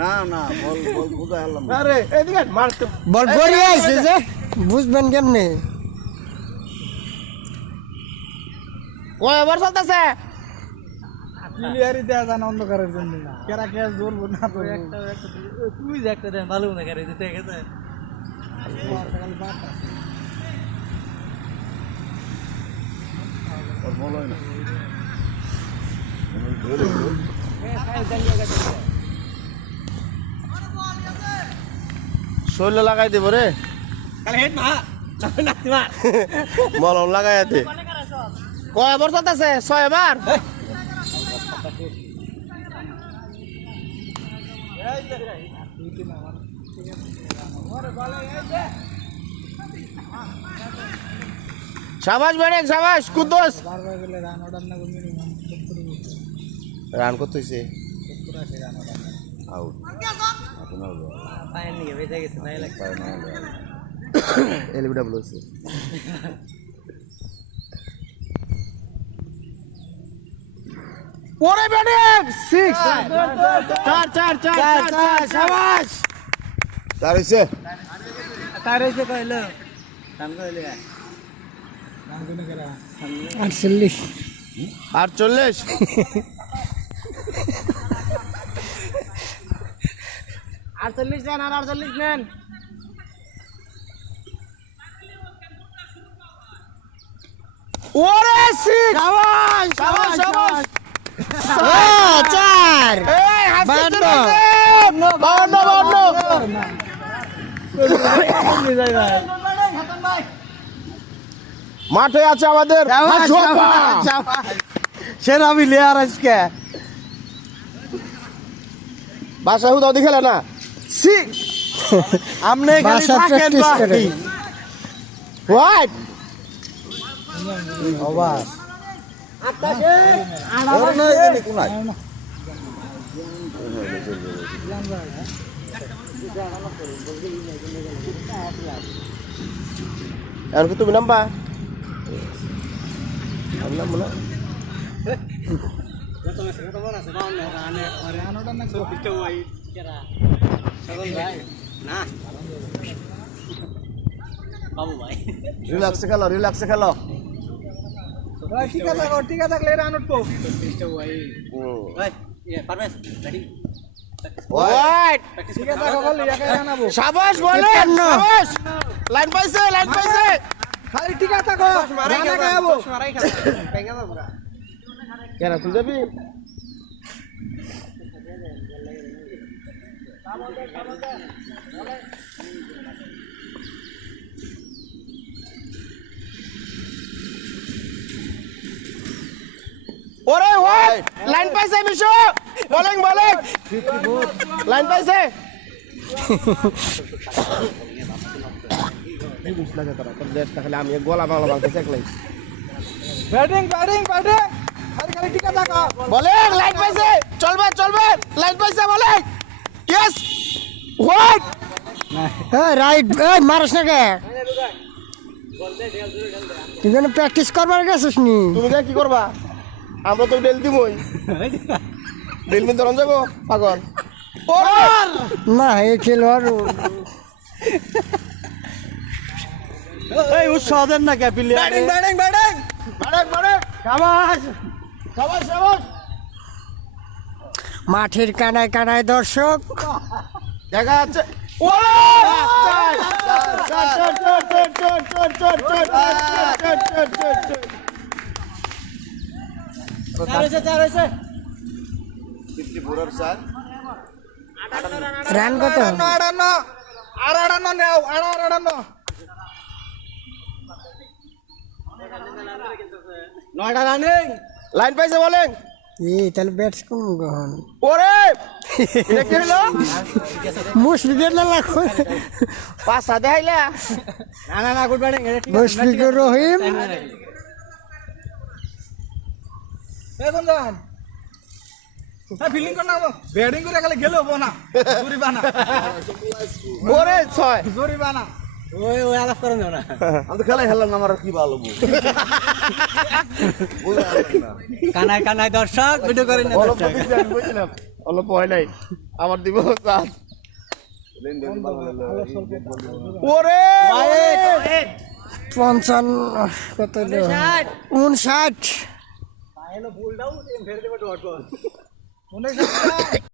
না না বল বল বুঝা হলাম আরে এদিকে মারতে বল গড়ি আইছে যে বুঝবেন কেমনে কয় ওভার চলতেছে ক্লিয়ারই দেয়া যায় না অন্ধকারের জন্য কেরা ক্যাচ ধরবো না তো একটা তুই যে একটা দেন ভালো না করে দিতে গেছে আর বলই না শৈল লাগাই দেব রে মলম লাগাই দে কয় ওভার চলতেছে 6 ওভার শাবাশ বেড়ে শাবাশ কুদ্দুস রান করতেছে আউট এলবিডব্লিউ আছে ওরে বেড়ে 6 4 শাবাশ তার হইছে তার এসে কইলো কাম কইলে 48 48 48 নেন আর 48 নেন ওরে 6 শাবাশ শাবাশ শাবাশ 4 এই হাসতে 52 মাঠে আছে আমাদের সেরা মিলে আর আজকে বাসা হুদাও দেখলে না সি আমনে খালি বাসা থাকেন practice করে। হোয়াট অবাস ওর না এখানে কোনায় আর কি তুমি নাম্বা আমি নাম্বা না রিল্যাক্সে খেলো টিকা থাকলে রান উঠবো হোয়াট শাবাশ বলে শাবাশ লাইন পাইছে খালি টিকা থাকো রানা গায়াবো কেন তুই যাবি ওরে হোয়াট লাইন পাইছে বিশু বলেন লাইন পাইছে আমি গোলা বাংলা বাংলা দেখলাই ব্যাটিং খালি টিকা থাকো বলে লাইন পাইছে চলবে লাইন পাইছে বলে ইয়েস হোয়াট রাইট এই মারস না কে তুই যেন প্র্যাকটিস করবার গেছিস নি তুমি কি করবা আমরা তো ডেল দিবই ডেল মিন ধরন যাবো পাগল না এই খেলোয়াড় এই উৎসাহ দেন না কে প্লেয়ার ব্যাটিং শাবাশ মাঠের কানায় কানায় দর্শক দেখা যাচ্ছে রান কত লাইন পাইছে বলেন এই তাহলে ব্যাটস কম গ্রহণ ওরে এটা কি হলো মুশফিকের না লাখো পাঁচ দেখাইলা না good batting Mushfiqur Rahim fielding কর না ব্যাটিং করে গেলে গেল না জরিমানা ওরে 6 জরিমানা ওই আলাপ করেন না আমি তো খেলাই খেললাম না আমার আর কি ভালো কানায় কানায় দর্শক ভিডিও করেন না বলো বুঝলাম অল্প হয় নাই আবার দিব চাষ ওরে 55 কত 59 উনিশ